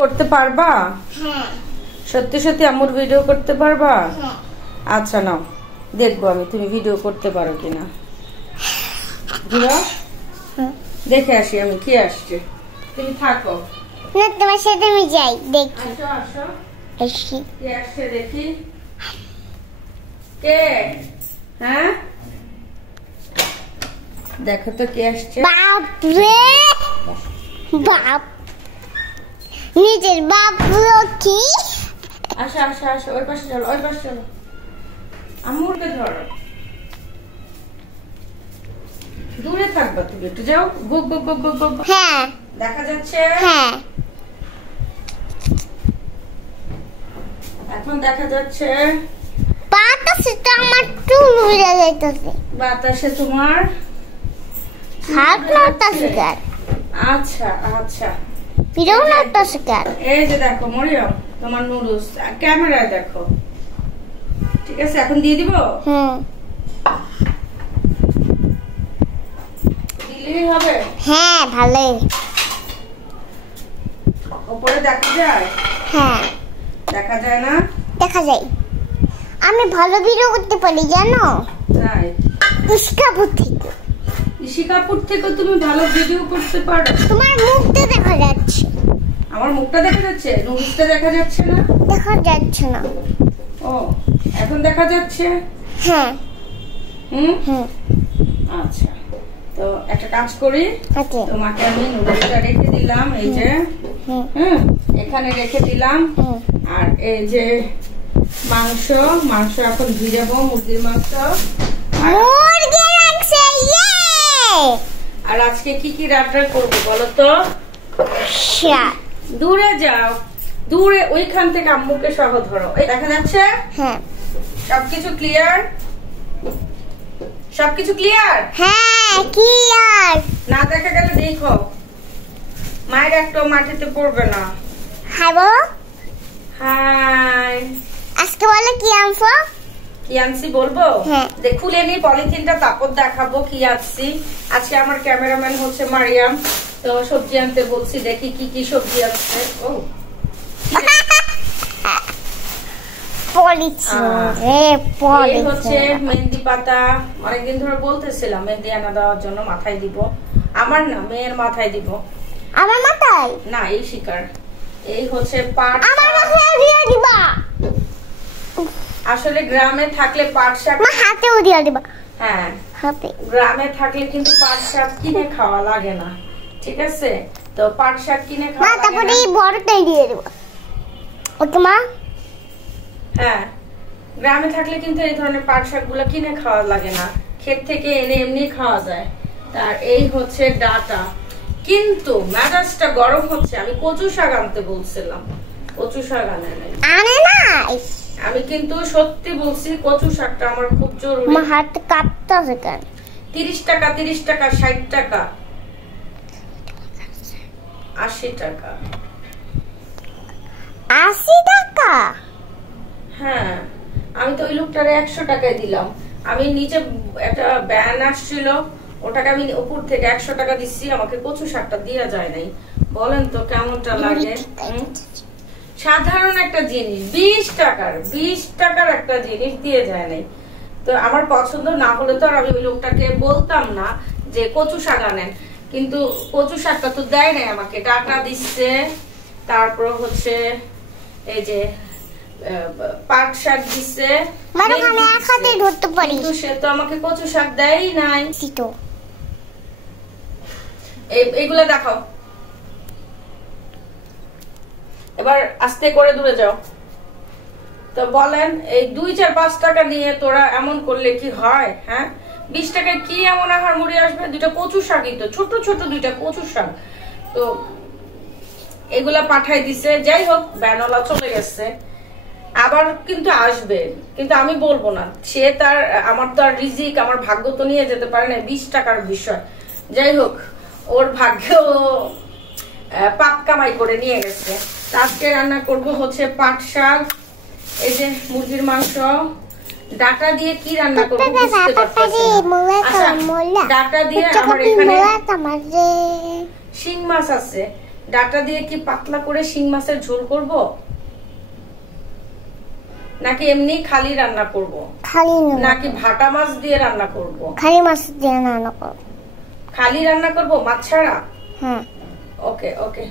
করতে পারবা? হ্যাঁ। সত্যি সত্যি আম্মুর ভিডিও করতে পারবা? হ্যাঁ। আচ্ছা নাও, দেখবো আমি তুমি ভিডিও করতে পারো কিনা। ঘুরো, দেখে আসি আমি কি আসছে। তুমি থাকো না, তোমার সাথে আমি যাই দেখি। আসো আসো, আসি। কি আসছে দেখি। কে? হ্যাঁ, দেখো তো কে আসছে। বাপ রে বাপ, নিজের বাপ কি? আসো আসো আসো, ওই পাশে চলো, ওই পাশে চলো। আম্মুরকে ধরো, দূরে থাকবা তুমি, একটু যাও। বুক বুক বুক বুক বুক। হ্যাঁ দেখা যাচ্ছে? হ্যাঁ। এখন দেখা যাচ্ছে। বাতাসে তো আমার চুল উড়ে যাইতেছে। বাতাসে তোমার হাত নাড়তাছে কেন? আচ্ছা আচ্ছা, পিরও নাড়তাছে কেন? এই যে দেখো মরিয়ম, তোমার নুডলস ক্যামেরায় দেখো। ঠিক আছে, এখন দিয়ে দিব। দিলেই হবে। হ্যাঁ ভালোই। উপরে দেখা যায়? হ্যাঁ দেখা যায় না? দেখা যায়। আমি ভালো ভিডিও করতে পারি জানো? তাই? ইস্কাপুর থেকে। ইশিকাপুর থেকে তুমি ভালো ভিডিও করতে পারো? তোমার মুখটা দেখা যাচ্ছে। আমার মুখটা দেখা যাচ্ছে, নুডলসটা দেখা যাচ্ছে না? দেখা যাচ্ছে না। ও, এখন দেখা যাচ্ছে। হ্যাঁ হুম হুম। আচ্ছা, তো একটা কাজ করি, ওকে। তোমাকে আমি নুডলসটা রেখে দিলাম, এই যে হুম এখানে রেখে দিলাম। আর এই যে মাংস এখন ভিজাবো, মুরগির মাংস। মুরগি রাখছে, ইয়ে। আর আজকে কি কি রান্না করবো বলো তো? দূরে যাও, দূরে, ওইখান থেকে আম্মুকে সহ ধরো। এই দেখা যাচ্ছে? হ্যাঁ সবকিছু ক্লিয়ার? সবকিছু ক্লিয়ার? হ্যাঁ কি আর না দেখা গেলে দেখো, মায়ের একটা মাটিতে পড়বে না। হাই বলো। হাই। আজকে বলো কি আনছো? কি আনছি বলবো? হ্যাঁ। খুলে নি পলিথিনটা, তারপর দেখাবো কি আনছি। আজকে আমার ক্যামেরাম্যান হচ্ছে মারিয়াম, তো সবজি আনতে বলছি, দেখি কি কি সবজি আছে। ও এই হচ্ছে মেহেন্দি পাতা। অনেকদিন ধরে বলতেছিলাম মেহেন্দি আনা দেওয়ার জন্য, মাথায় দিব। আমার না, মেয়ের মাথায় দিব। আমার মাথায় না, এই শিকার। এই হচ্ছে পাট। আমার মাথায় দিয়ে দিবা। আসলে গ্রামে থাকলে পাট শাক, মা হাতেও দিয়ে দিবা। হ্যাঁ হাতে। গ্রামে থাকলে কিন্তু পাট শাক কিনে খাওয়া লাগে না, ঠিক আছে? তো পাট শাক কিনে খাওয়া লাগে না। তারপরে এই বড়টাই দিয়ে দেব। ওকে মা। হ্যাঁ, গ্রামে থাকলে কিন্তু এই ধরনের পাট শাক গুলা কিনে খাওয়া লাগে না, ক্ষেত থেকে এনে এমনি খাওয়া যায়। তার এই হচ্ছে ডাটা। কিন্তু মেজাজটা গরম হচ্ছে, আমি কচু শাক আনতে বলছিলাম, কচু শাক আনে নাই। আনে নাই? আমি কিন্তু সত্যি বলছি, কচু শাকটা আমার খুব জরুরি। মা হাত কাঁপতেছে কেন? 30 টাকা, 30 টাকা, 60 টাকা, 80 টাকা। 80 টাকা? হ্যাঁ, আমি তো ওই লোকটারে 100 টাকায় দিলাম। আমি নিচে একটা ব্যান আসছিল, ওটাকে আমি উপর থেকে 100 টাকা দিচ্ছি, আমাকে কচু শাকটা দেওয়া যায় নাই। বলেন তো কেমনটা লাগে? সাধারণ একটা জিনিস 20 টাকার একটা জিনিস দিয়ে যায় নাই। তো আমার পছন্দ না হলে তো আর আমি ওই লোকটাকে বলতাম না যে কচু শাক আনেন, কিন্তু কচু শাকটা তো দেয় নাই আমাকে, ডাটা দিচ্ছে, তারপর হচ্ছে এই যে পাট শাক দিচ্ছে। মানে আমি এক হাতে ধরতে পারি, কিন্তু সে তো আমাকে কচু শাক দেয়ই নাই। তো এইগুলা দেখাও, এবার আস্তে করে দূরে যাও। তো বলেন, এই 2-4-5 টাকা নিয়ে তোরা এমন করলে কি হয়? হ্যাঁ, 20 টাকায় কি এমন আহার মুড়ি আসবে? 2টা কচু শাকই তো, ছোট ছোট 2টা কচু শাক। তো এগুলা পাঠাই দিছে। যাই হোক, ব্যানওয়ালা চলে গেছে, আবার কিন্তু আসবে, কিন্তু আমি বলবো না। সে তার, আমার তো আর রিজিক, আমার ভাগ্য তো নিয়ে যেতে পারে না, 20 টাকার বিষয়। যাই হোক, ওর ভাগ্য পাপ কামাই করে নিয়ে গেছে। আজকে রান্না করব হচ্ছে পাট শাক, এই যে মুরগির মাংস। ডাটা দিয়ে কি রান্না করব বুঝতে পারতেছি না। আচ্ছা, ডাটা দিয়ে আমার এখানে শিং মাছ আছে, ডাটা দিয়ে কি পাতলা করে শিং মাছের ঝোল করব নাকি এমনি খালি রান্না করব? খালি নাকি ভাটা মাছ দিয়ে রান্না করব? খালি মাছ দিয়ে রান্না করব। খালি রান্না করব মাছ ছাড়া? হ্যাঁ। ওকে ওকে।